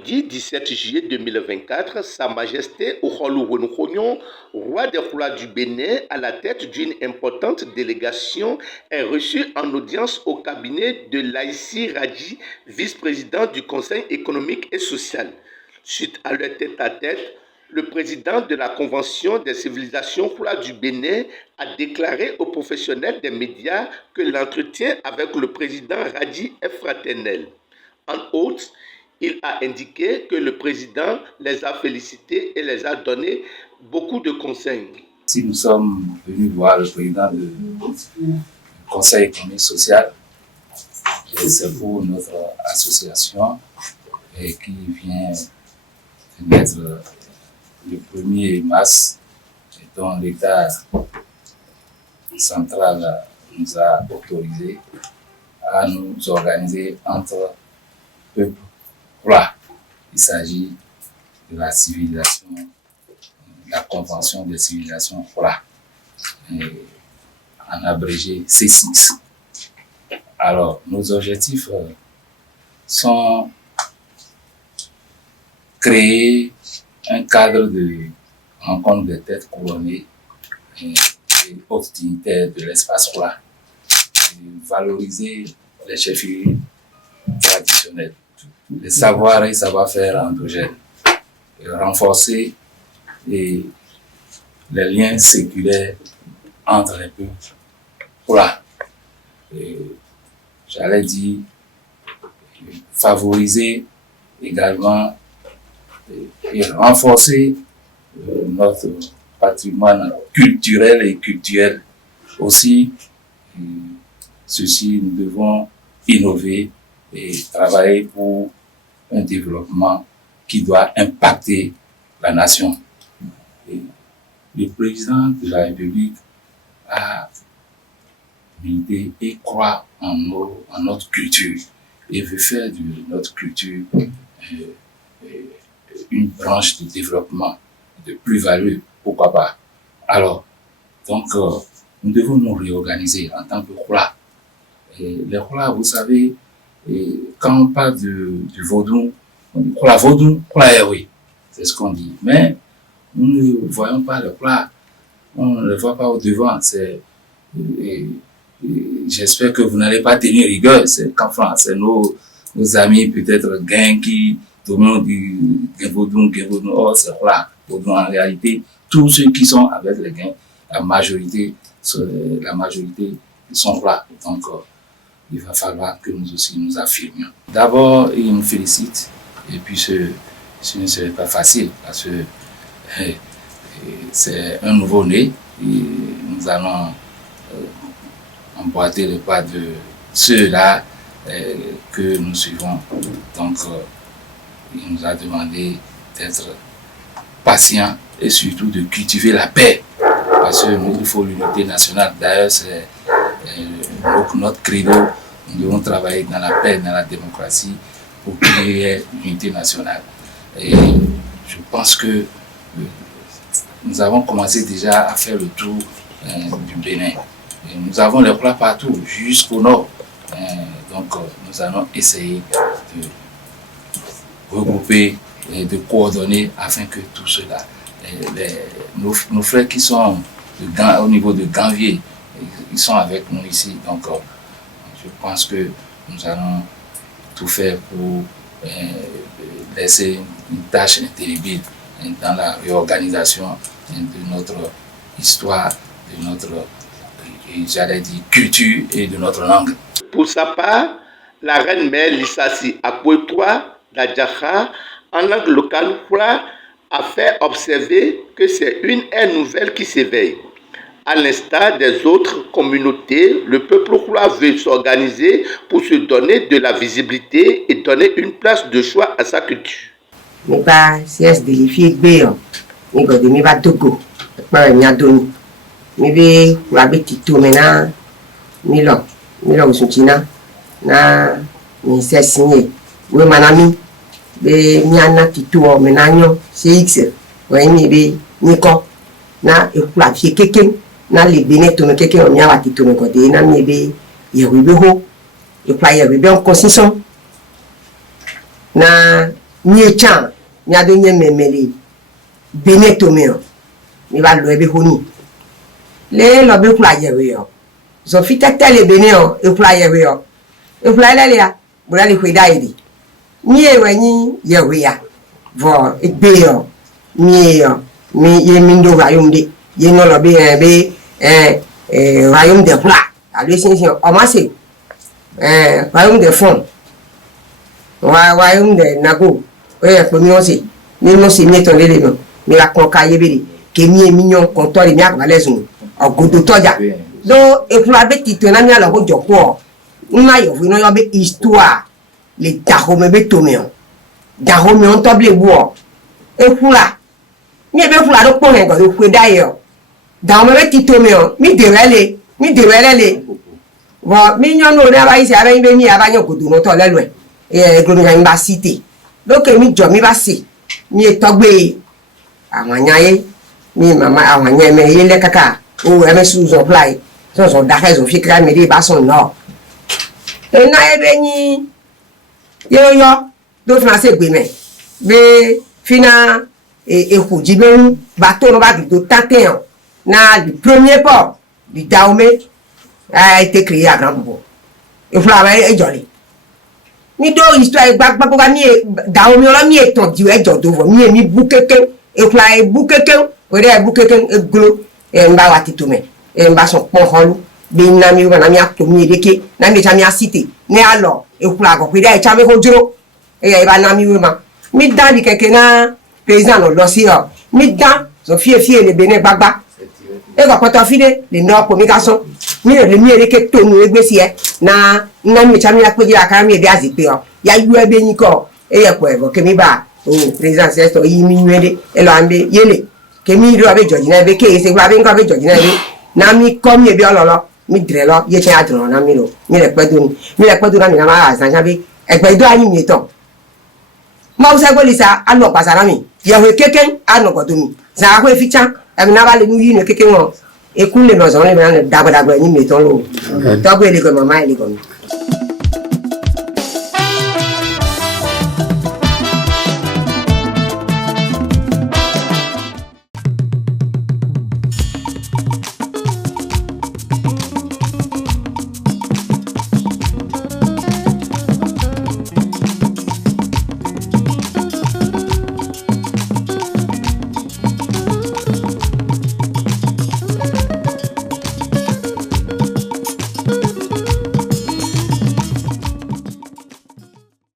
mercredi 17 juillet 2024, Sa Majesté Okholou Wenoukhognon, roi des Foulas du Bénin, à la tête d'une importante délégation, est reçu en audience au cabinet de Laïci Radji, vice-président du Conseil économique et social. Suite à leur tête-à-tête, le président de la Convention des civilisations Foulas du Bénin a déclaré aux professionnels des médias que l'entretien avec le président Radji est fraternel. En outre, il a indiqué que le président les a félicités et les a donné beaucoup de conseils. Si nous sommes venus voir le président du Conseil économique et social, c'est pour notre association qui vient de naître le 1er mars, et dont l'État central nous a autorisé à nous organiser entre peuples. Voilà, il s'agit de la civilisation, la Convention des civilisations, voilà, en abrégé C6. Alors, nos objectifs sont créer un cadre de rencontre des têtes couronnées et autres dignitaires de l'espace roi, valoriser les chefferies traditionnelles, les savoirs et savoir-faire endogènes, et renforcer les liens séculaires entre les peuples. Voilà. J'allais dire favoriser également et renforcer notre patrimoine culturel et cultuel. Aussi, ceci, nous devons innover et travailler pour un développement qui doit impacter la nation. Et le président de la République a milité et croit en notre culture et veut faire de notre culture une branche de développement, de plus-value, pourquoi pas. Alors, donc, nous devons nous réorganiser en tant que Khoula. Les Khoula, vous savez, quand on parle du vaudou, on dit Khoula vaudou, Khoula oui, c'est ce qu'on dit. Mais nous ne voyons pas le Khoula, on ne le voit pas au devant. J'espère que vous n'allez pas tenir rigueur, c'est qu'en France, c'est nos amis peut-être gains qui tout le monde dit vaudou, oh c'est Khoula. En réalité, tous ceux qui sont avec les gains, la majorité sont là. Donc, il va falloir que nous aussi nous affirmions. D'abord, ils nous félicitent, et puis ce ne serait pas facile, parce que c'est un nouveau-né, et nous allons emboîter le pas de ceux-là que nous suivons. Donc, il nous a demandé d'être patient et surtout de cultiver la paix, parce que nous, il faut l'unité nationale. D'ailleurs, c'est notre credo. Nous devons travailler dans la paix, dans la démocratie, pour qu'il y ait l'unité nationale. Et je pense que nous avons commencé déjà à faire le tour du Bénin. Et nous avons les plats partout, jusqu'au nord. Donc, nous allons essayer de regrouper et de coordonner afin que tout cela, nos frères qui sont au niveau de Ganvier, ils sont avec nous ici. Donc, je pense que nous allons tout faire pour laisser une tâche indélébile dans la réorganisation de notre histoire, de notre, j'allais dire, culture et de notre langue. Pour sa part, la reine-mère Lissassi Akouetoua d'Adjaha, en langue locale, a fait observer que c'est une ère nouvelle qui s'éveille. À l'instar des autres communautés, le peuple Khoula veut s'organiser pour se donner de la visibilité et donner une place de choix à sa culture. Je ne sais pas si je suis bien, je ne pas Togo, je ne sais pas Doni. Je vais vous Tito maintenant, Milan, Soutina, je sais signé. Oui, mon ami, je suis Tito maintenant, c'est X, je Nico, na Khoula fi quelqu'un. Na le Bénin tourne quelqu'un on y a qui tourne côté na miebe yerubeho e kwa yerube en constitution na ni chan ni adonye memele benetomeo mi va lo ebe honi le lo be kula yewe yo so fita tele beneo e kula yewe yo e kula le ya bura le kweda idi ni ewe ni yewe ya vo egbe yo mi yo mi ye mindo rayum de ye no lo be rayum de kula alo sinsin o ma se rayum de fond rayum de nago e pe mi o se ni no se mi ton le mo mi la kon ka yebere ke mi e mignon kon to le mi akba lesun ogodo toja do e kula be ti to na mi alo ko joko nna yo fi no yo be histoire le dahome be tomeo dahome on to ble wo e kula mi e be kula do pon he go do kweda yo dahome be ti tomeo mi de rele wo mi nyon no na ba ise ara yin be mi aba yan godo no to lelu e godo yan ba city do ke mi jo mi ba se mi e togbe àwọn nyaye mi mama àwọn nyaye me ye le kaka o e me su zo play so da ka zo fi kra me de ba so no e na e be ni yo do français gbe me be fina e ku ji be bateau no ba do 31 na le premier port du Dahomey a été créé à Grand-Bobo e fla e jolly mi do histoire gbagba ko mi Dahomey lo mi e ton di e jodo vo mi e mi bukeke e fla e bukeke we de bukeke e glo e mba wati to me e mba so pon holu be na mi na mi atomi edeke na mi cha mi city ne alo e fla go pe de cha me ko juro e ba na mi we ma mi dan di keke na paysan lo si o mi dan so fie le bene gbagba e go poto fide le no ko mi ka so mi le mi edeke to nu egbe si e na mi cha mi apeje aka mi e bi azipe o ya yu ebe yin ko e ye ko e go ke mi ba o president sesto yi mi nwede e lo ambe yele ke mi ro abe joji na be ke se gba be nko abe joji na be na mi ko mi e bi ololo mi dire lo ye chen adro na mi lo mi le pedo na mi na ma azan jabe egbe do anyi mi to ma usa go lisa alo pasara mi ye we keken ano godo mi za ko e ficha e na ba le nu yi no keken won e kun le no zo le na dagba ni mi to lo to go ele ko mama ele ko mi